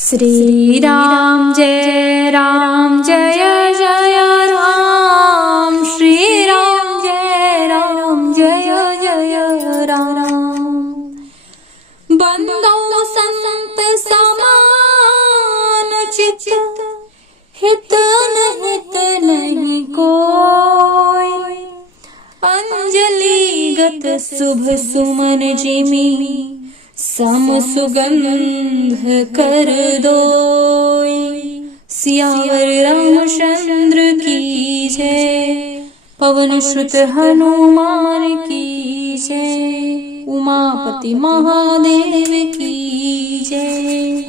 श्री राम जय जय राम। श्री राम जय जय राम। बंदो संत समान चित, हित नहीं कोई। अंजलि गत शुभ सुमन जिमि, सम सुगंध कर दोई। सियावर रामचंद्र की जय, पवन सुत हनुमान की जय। उमापति महादेव की जय।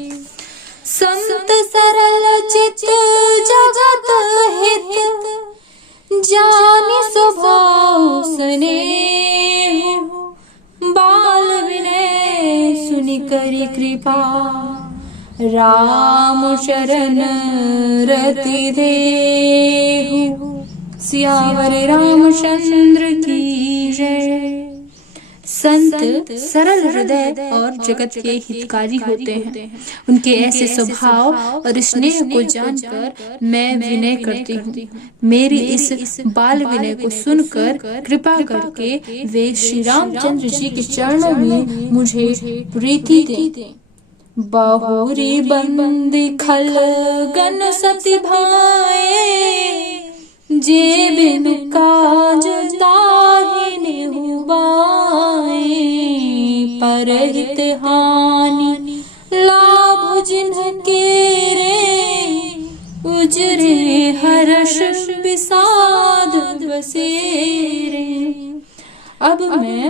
संत सरल चित जगत हित, जानि स्वभाव स्नेह। बाल विनय सुनि करि कृपा, राम शरण रति देहु। सियावर रामचंद्र की जय। संत सरल हृदय और जगत के हितकारी होते हैं। उनके ऐसे स्वभाव और स्नेह को जानकर मैं विनय करती हूँ। मेरी इस बाल विनय को सुनकर कृपा करके वे श्री रामचंद्र जी के चरणों में मुझे प्रीति दें। बहुरी बंदी खल गन सति भाए, जे बिनु काज ताहि नेहु बाए। परहित हानि लाभ जिनके रे, उजरे हर्ष विषाद बसेरे। अब मैं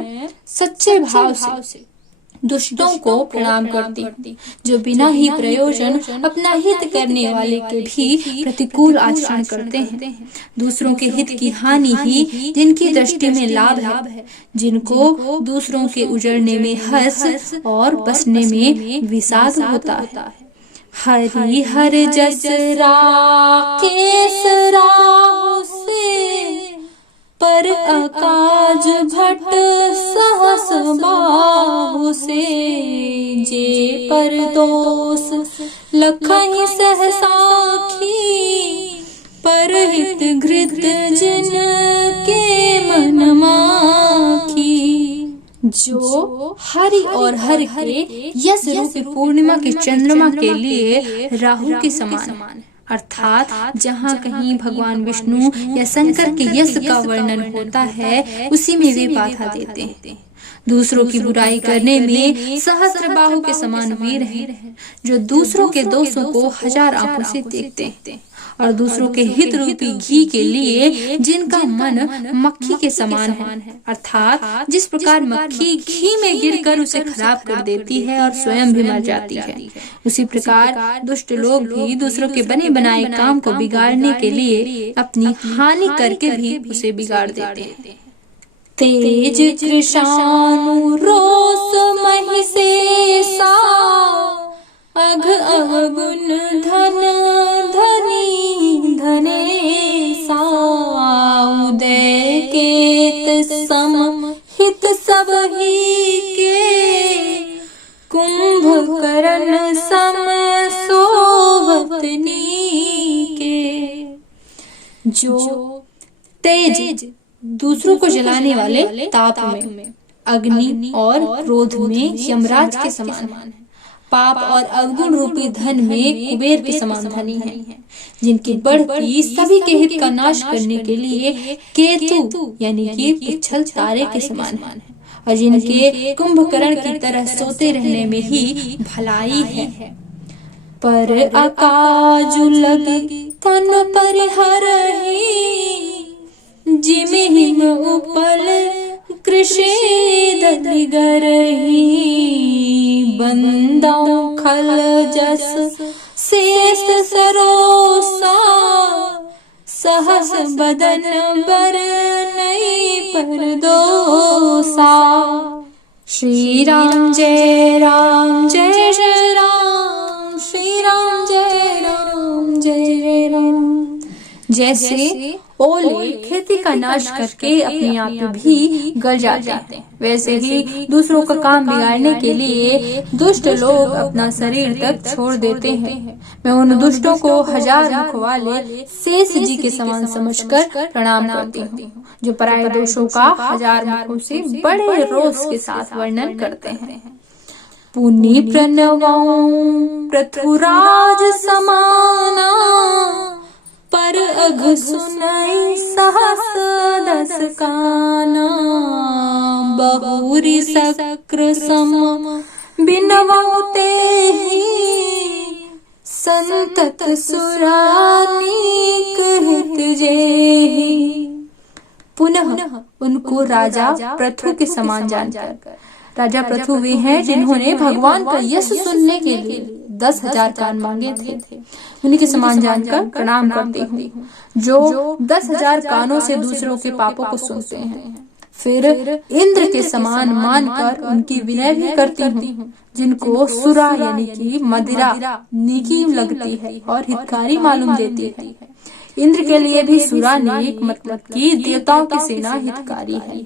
सच्चे भाव से दुष्टों को प्रणाम करती हूँ, जो बिना ही प्रयोजन अपना हित करने वाले के भी प्रतिकूल आचरण करते हैं। दूसरों के हित की हानि ही जिनकी दृष्टि में लाभ है, जिनको दूसरों के उजड़ने में हर्ष और बसने में विषाद होता है। हरि हर जस राकेश राहु से, पर अकाज भट सहस बाहु से। जे पर दोष लखहि सहसाखी, पर हित घृत जिन के मन माखी। जो हरि और हर के यश रूपी पूर्णिमा की चंद्रमा के लिए राहु के समान, अर्थात जहाँ कहीं भगवान विष्णु या शंकर के यश का वर्णन होता है, उसी में वे बाधा देते हैं। दूसरों की बुराई करने में सहस्त्र बाहु के समान वीर हैं, जो दूसरों के दोषों को हजार आंखों से देखते हैं, और दूसरों के हित रूपी घी के लिए जिनका मन मक्खी के समान है, अर्थात जिस प्रकार मक्खी घी में गिरकर उसे खराब कर देती है और स्वयं भी मर जाती है, उसी प्रकार दुष्ट लोग भी दूसरों के बने बनाए काम को बिगाड़ने के लिए अपनी हानि करके भी उसे बिगाड़ देते हैं। तेज कृषाणु रोष महिषेषा, अघ अवगुण धन धनी धनेशा। उदय केत सम हित सब ही के, कुंभकर्ण सम सोवतनी के। जो तेज दूसरों को जलाने वाले ताप में, अग्नि और क्रोध में यमराज के समान है, पाप और अवगुण रूपी धन में कुबेर के समान धनी है, जिनकी बढ़ती सभी के हित का नाश करने के लिए केतु यानी कि पिछल तारे के समान है, और जिनके कुंभकर्ण की तरह सोते रहने में ही भलाई है। पर अकाजु लगी तन परिहरहि, जिमि हिम उपल कृषि दलिगरहि। बंदाउ खल जस शेष सरोसा, सहस बदन बर नहीं परदोसा। श्री राम जय जय राम। श्री राम जय जय राम। जैसे ओले खेती का नाश करके अपने आप भी गल जाते हैं, वैसे ही दूसरों का काम बिगाड़ने के लिए दुष्ट लोग अपना शरीर तक छोड़ देते हैं। मैं उन दुष्टों को 1000 मुख वाले शेष जी के समान समझकर प्रणाम करती हूँ, जो पराये दोषों का 1000 मुखों से बड़े रोष के साथ वर्णन करते हैं। पुनि प्रणवं पृथुराज समाना, पर अघ सुनई सहस दस काना। बहुरी शक्र सम बिनवं तेहि, संतत सुरानीक हित जेहि। पुनः उनको राजा पृथु के समान जानकर, राजा पृथु वे हैं जिन्होंने भगवान का यश सुनने के लिए 10,000 कान मांगे थे। उन्हीं के समान जानकर प्रणाम करती हूँ, जो 10,000 कानों से दूसरों के पापों को सुनते हैं। फिर इंद्र के समान मानकर उनकी विनय भी करती हूँ, जिनको सुरा यानी कि मदिरा नीकी लगती है और हितकारी मालूम देती है। इंद्र के लिए भी सुरा नीक मतलब कि देवताओं की सेना हितकारी है।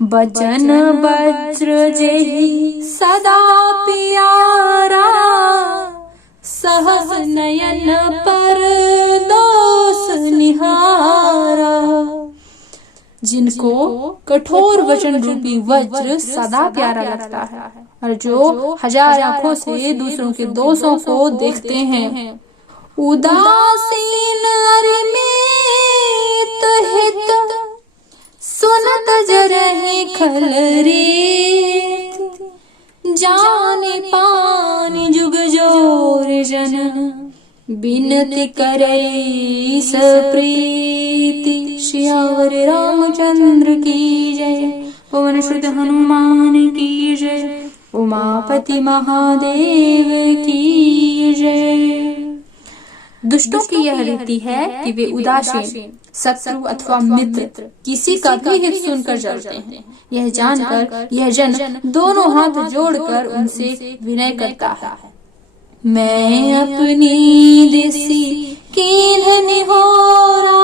बचन वज्र जेहि सदा प्यारा, सहस नयन पर दोष निहारा। जिनको कठोर वचन रूपी वज्र सदा प्यारा लगता है और जो 1000 आंखों से दूसरों के दोषों को देखते हैं। उदासीन अरिमित हित, सुनत जरहि खल रीत। जाने पानि जुग जोर जन, बिनती करई सप्रीति। श्यावर रामचंद्र की जय, पवन सुत हनुमान की जय, उमापति महादेव की जय। दुष्टों की यह रीति है कि वे उदासीन, शत्रु अथवा मित्र किसी का भी हित सुनकर जलते हैं। यह जानकर यह जन दोनों हाथ जोड़कर उनसे विनय करता है। मैं अपनी देसी कीन्ह निहोरा,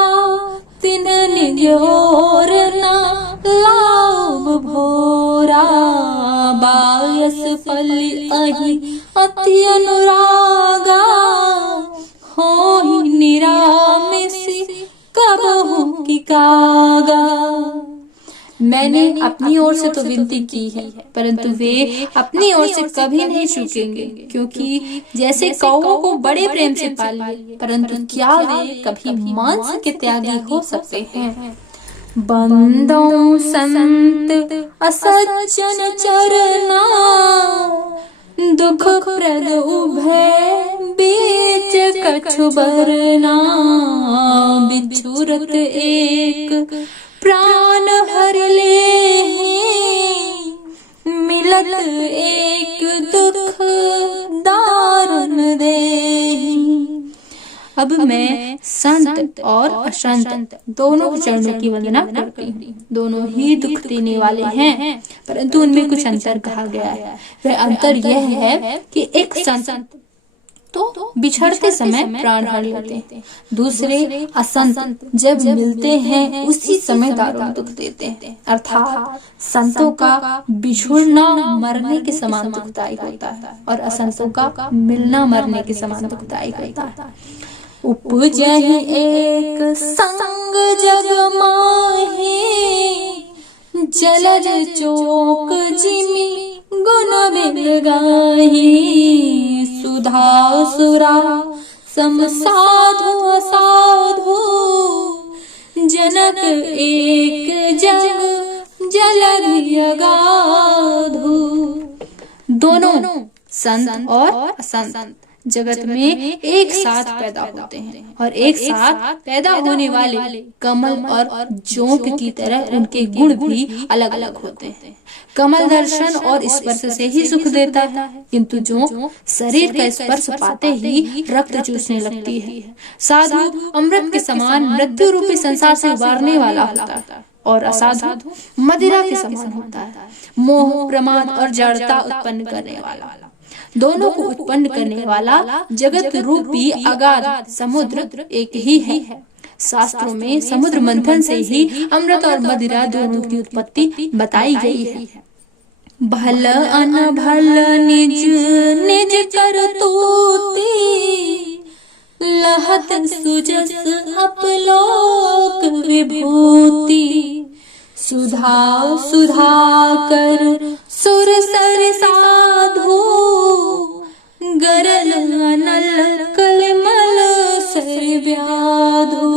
तिन्ह निग्योर ना लाभ भोरा। बायस पल्ली अहि अति अनुरागा, होहि निरामिसी कबहु की कागा। मैंने अपनी ओर से तो विनती की है, परंतु वे अपनी ओर से कभी नहीं चूकेंगे, क्योंकि जैसे कौओं को बड़े प्रेम से पाल लिए, परंतु क्या वे कभी मांस के त्यागी हो सकते हैं। बंदों संत असज्जन चरना, दुख प्रद उभय बीच कछु बरना। बिछुरत एक प्राण हर ले, मिलत एक दुख दारुण देहि। अब मैं संत और असंत दोनों के चरणों की वंदना करती हूँ। दोनों ही दुख देने वाले हैं, परंतु उनमें कुछ अंतर कहा गया है। वह अंतर यह है कि एक संत तो बिछड़ते समय प्राण हर लेते हैं, दूसरे असंत जब मिलते हैं उसी समय दारुण दुख देते हैं। अर्थात संतों का बिछुड़ना मरने के समान दुखदायी होता है और असंतों का मिलना मरने के समान दुखदायी होता है। उपजहि एक संग जग माही, जलज चोक जिमि गुण बिन गाही। सुधा सुरा सम साधु असाधु, जनक एक जग जलधि अगाधु। दोनों संत और असंत जगत में एक साथ पैदा होते हैं और एक साथ पैदा होने वाले कमल और जोंक की तरह उनके गुण भी अलग अलग होते हैं। कमल दर्शन और स्पर्श से ही सुख देता है, किंतु जोंक शरीर का स्पर्श पाते ही रक्त चूसने लगती है। साधु अमृत के समान मृत्यु रूपी संसार से उबारने वाला होता है और असाधु मदिरा के समान होता है, मोह प्रमाद और जड़ता उत्पन्न करने वाला। दोनों को उत्पन्न करने वाला जगत रूपी अगाध समुद्र एक ही है। शास्त्रों में समुद्र मंथन से ही अमृत और मदिरा दोनों की उत्पत्ति बताई गई है। भल अनभल निज निज करतूती, लहत सुजस अपलोक विभूति। सुधा सुधा कर सुर सर साधु, गरल अनल कलमल सर व्याधु।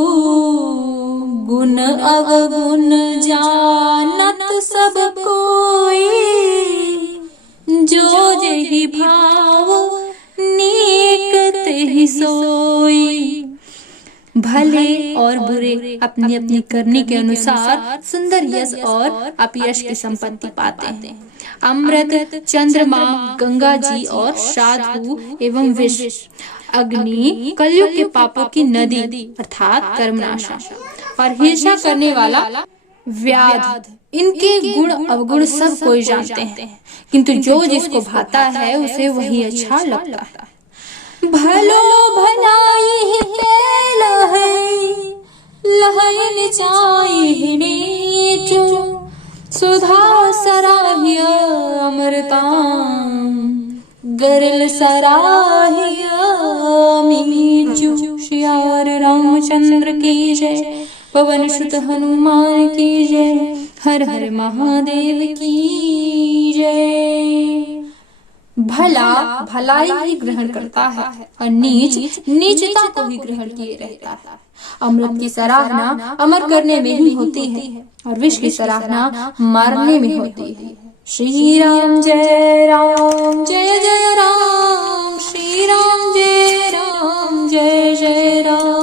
गुण अवगुण जानत सब कोई, जो जहि भाव नीक तेहि सोई। भले और बुरे अपनी अपनी करनी के अनुसार सुंदर यश और अपयश की संपत्ति पाते हैं। अमृत, चंद्रमा, गंगा जी और साधु एवं विष, अग्नि कलयुग के पापों की नदी अर्थात कर्मनाशा, और हिंसा करने वाला व्याध, इनके गुण अवगुण सब कोई जानते हैं, किंतु जो जिसको भाता है उसे वही अच्छा लगता है। भलो भलाई लहन चाहि नीचु, सुधा सराह्य अमृताम, गरल सराह्य मीचु। श्यार रामचंद्र की जय, पवन सुत हनुमान की जय, हर हर महादेव की जय। भला भलाई ही ग्रहण करता है और नीच नीचता को ही ग्रहण किए रहता है। अमृत की सराहना अमर करने में ही होती है और विष की सराहना मारने में होती है। श्री राम जय जय राम, श्री राम जय जय राम।